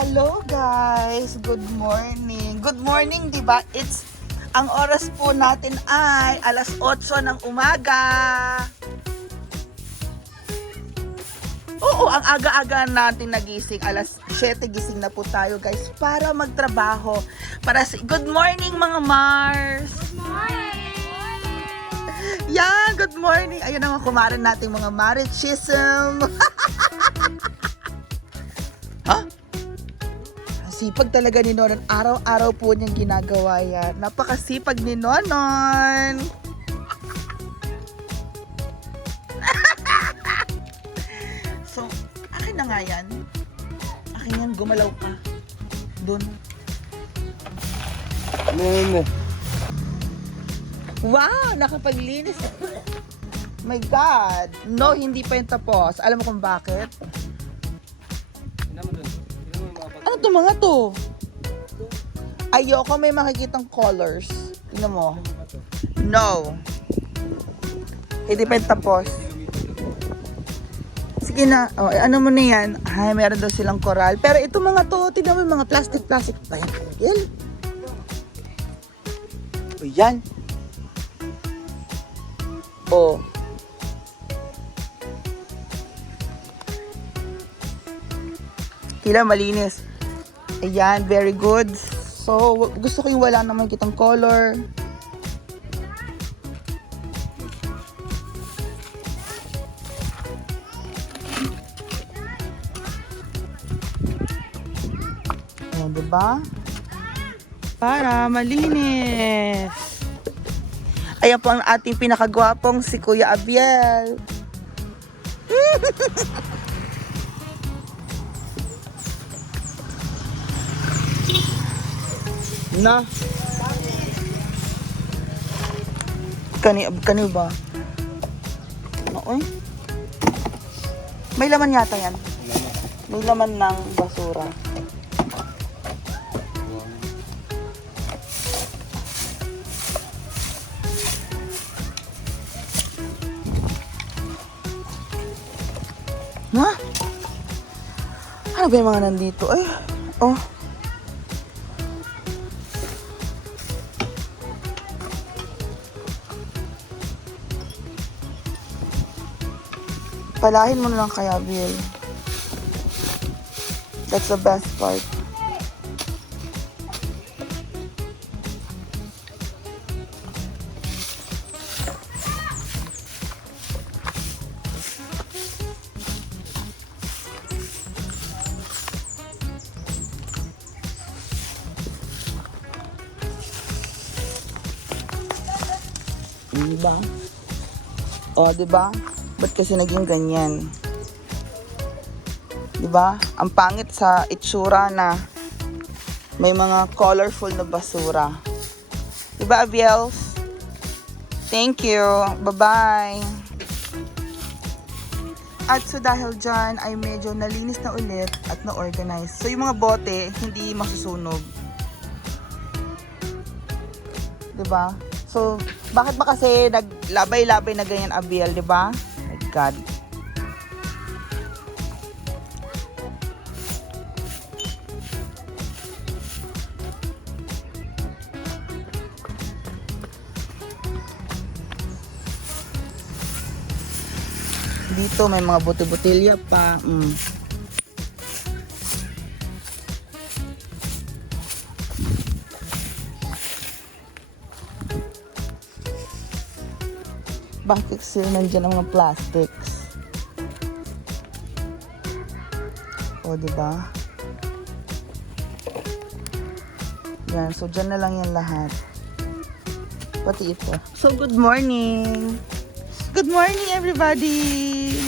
Hello guys! Good morning! Good morning, di ba? It's ang oras po natin ay alas 8 ng umaga. Oo, ang aga-aga natin nagising. Alas 7 gising na po tayo guys para magtrabaho. Para si Good morning mga Mars! Yan, good morning. Ayun ang kumarin nating mga marichism. Ang sipag talaga ni Nonon. Araw-araw po niyang ginagawa yan. Napakasipag ni Nonon. so, akin na nga yan. Akin yan, gumalaw ka. Doon. Ano Wow, nakapaglinis. My God. No, hindi pa yung tapos. Alam mo kung bakit? To mga to? Ayoko may makikitang colors. Tingnan mo. No. Hindi pa tapos. Sige na. Oh, eh, ano mo na yan? Ay, meron daw silang coral. Pero ito mga to, tingnan mo yung mga plastic-plastic pa yan. Yan. O yan. Oh. Tila malinis. Ayan, very good. So, gusto ko yung wala naman kitang color. O, diba? Para malinis. Ayan po ang ating pinakagwapong si Kuya Abiel. Na. Kani, kani ba? Ano, oy? May laman yata yan. May laman ng basura. Ha? Ano ba yung mga nandito? Ay, oh. Palahin mo na lang kaya, Bill. That's the best part. Di ba? O, di ba? Ba't kasi naging ganyan? Ba? Ang pangit sa itsura na may mga colorful na basura. Di ba, Abiels? Thank you. Bye-bye. At so dahil dyan ay medyo nalinis na ulit at na-organize. So yung mga bote, hindi masusunog. Ba? So, bakit ba kasi naglabay-labay na ganyan, Abiel, ba? My God. Dito may mga bote-botelya pa. Mm. Bakit kasi nandiyan ang mga plastics? O, di ba? Yan, so dyan na lang yan lahat. Pati ito. So, good morning! Good morning, everybody!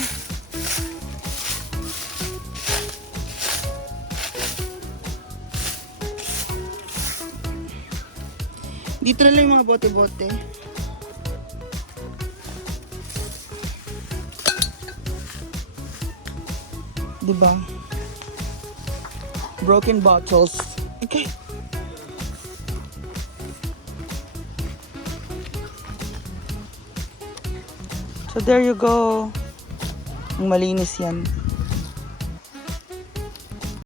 Dito na lang yung mga bote-bote. Diba? Broken bottles. Okay. So there you go. Malinis yan.